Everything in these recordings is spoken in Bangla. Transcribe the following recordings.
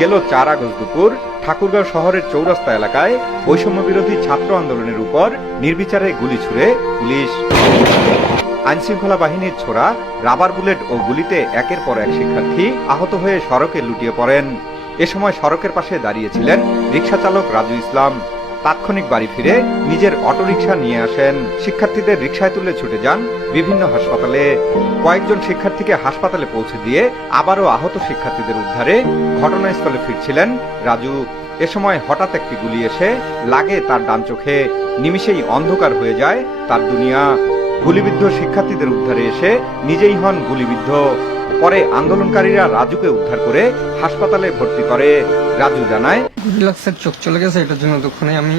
গেল চার আগস্ট দুপুর। ঠাকুরগাঁও শহরের চৌরাস্তা এলাকায় বৈষম্য বিরোধী ছাত্র আন্দোলনের উপর নির্বিচারে গুলি ছুড়ে পুলিশ। আইনশৃঙ্খলা বাহিনীর ছোড়া, রাবার বুলেট ও গুলিতে একের পর এক শিক্ষার্থী আহত হয়ে সড়কে লুটিয়ে পড়েন। এ সময় সড়কের পাশে দাঁড়িয়েছিলেন রিক্সা চালক রাজু ইসলাম। তাৎক্ষণিক বাড়ি ফিরে নিজের অটোরিকশা নিয়ে আসেন। শিক্ষার্থীদের রিকশায় তুলে ছুটে যান বিভিন্ন হাসপাতালে। কয়েকজন শিক্ষার্থীকে হাসপাতালে পৌঁছে দিয়ে আবারও আহত শিক্ষার্থীদের উদ্ধারে ঘটনাস্থলে ফিরছিলেন রাজু। এ সময় হঠাৎ একটি গুলি এসে লাগে তার ডান চোখে। নিমিষেই অন্ধকার হয়ে যায় তার দুনিয়া। গুলিবিদ্ধ শিক্ষার্থীদের উদ্ধারে এসে নিজেই হন গুলিবিদ্ধ। পরে আন্দোলনকারীরা রাজুকে উদ্ধার করে হাসপাতালে ভর্তি করে। রাজু জানায় চোখ চলে গেছে এটার জন্য দুঃখ নেই। আমি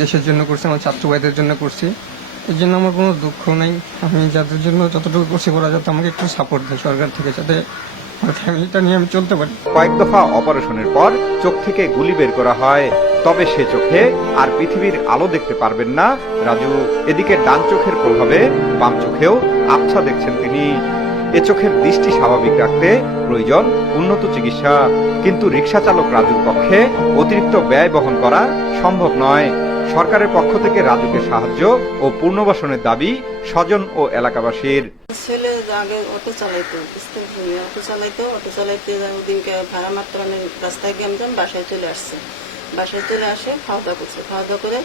দেশের জন্য করছি আমার ছাত্র ভাইদের জন্য করছি। এর জন্য আমার কোনো দুঃখ নেই। আমি যাদের জন্য যতটুকু করছি করা যাতে আমাকে একটু সাপোর্ট দেয় সরকার থেকে যাতে ফ্যামিলিটা নিয়ে আমি চলতে পারি। কয়েক দফা অপারেশনের পর চোখ থেকে গুলি বের করা হয়। তবে সে চোখে আর পৃথিবীর আলো দেখতে পারবেন না রাজু। এদিকে ডান চোখের প্রভাবে বাম চোখেও আবছা দেখছেন তিনি। এ চোখের দৃষ্টি স্বাভাবিক রাখতে প্রয়োজন উন্নত চিকিৎসা। কিন্তু রিক্সা চালক রাজুর পক্ষে অতিরিক্ত ব্যয় বহন করা সম্ভব নয়। সরকারের পক্ষ থেকে রাজুকে সাহায্য ও পুনর্বাসনের দাবি স্বজন ও এলাকাবাসীর। ছেলে আগে অটো চালাইতো অটো চালাইতো, অটো চালাইতে ওদিনকে ভাড়া মারতে মানে রাস্তায় গেমজাম বাসায় চলে আসছে। বাসায় চলে আসে, খাওয়া দাওয়া করছে। খাওয়া দাওয়া করে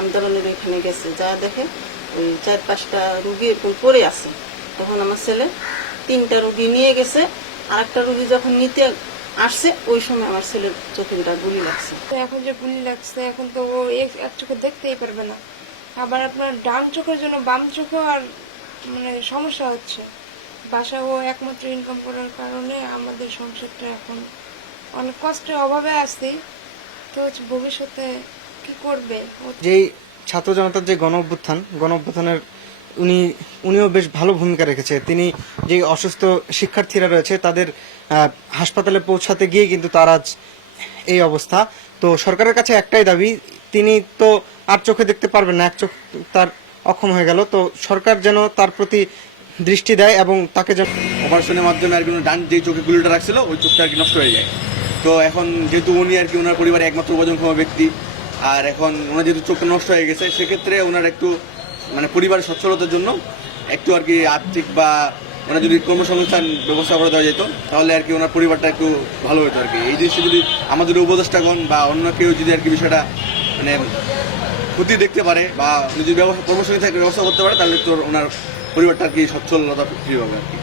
আন্দোলনের ওইখানে গেছে। যা দেখে ওই চার পাঁচটা রুগী এরকম পড়ে আছে। তখন আমার ছেলে তিনটা রুগী নিয়ে গেছে আর একটা রুগী যখন নিতে আসছে ওই সময় আমার ছেলের চোখে দুটা গুলি লাগছে। তো এখন যে গুলি লাগছে এখন তো ও এক চোখে দেখতেই পারবে না। আবার আপনার ডান চোখের জন্য বাম চোখেও আর মানে সমস্যা হচ্ছে। বাসা ও একমাত্র ইনকাম করার কারণে আমাদের সংসারটা এখন অনেক কষ্টের অভাবে আছি। তো ভবিষ্যতে কি করবে? ও যেই ছাত্র জনতার যে গণ অভ্যুত্থান গণ অভ্যুত্থানের উনি, উনিও বেশ ভালো ভূমিকা রেখেছে। তিনি যে অসুস্থ শিক্ষার্থীরা রয়েছে, তাদের হাসপাতালে পৌঁছাতে গিয়ে কিন্তু তার আজ এই অবস্থা। তো সরকারের কাছে একটাই দাবি, তিনি তো আর চোখে দেখতে পারবেন না, এক চোখ তার অক্ষম হয়ে গেল। তো সরকার যেন তার প্রতি দৃষ্টি দেয় এবং তাকে যেন অপারেশনের মাধ্যমে আর কি ডান যে চোখে গুলিটা রাখছিল, ওই চোখটা আর কি নষ্ট হয়ে যায়। তো এখন যেহেতু উনি আর কি ওনার পরিবারের একমাত্র উপার্জনক্ষম ব্যক্তি, আর এখন ওনার যেহেতু চোখটা নষ্ট হয়ে গেছে, সেক্ষেত্রে ওনার একটু মানে পরিবারের সচ্ছলতার জন্য একটু আর কি আর্থিক বা মানে যদি কর্মসংস্থান ব্যবস্থা করে দেওয়া যেত, তাহলে আর কি ওনার পরিবারটা একটু ভালো হতো আর কি। এই জিনিসটা যদি আমাদের উপদেষ্টাগণ বা অন্য কেউ যদি আর কি বিষয়টা মানে ক্ষতি দেখতে পারে বা যদি ব্যবস্থা কর্মসংস্থান ব্যবস্থা করতে পারে, তাহলে তোর ওনার পরিবারটা আর কি সচ্ছলতা ফ্রি হবে আর কি।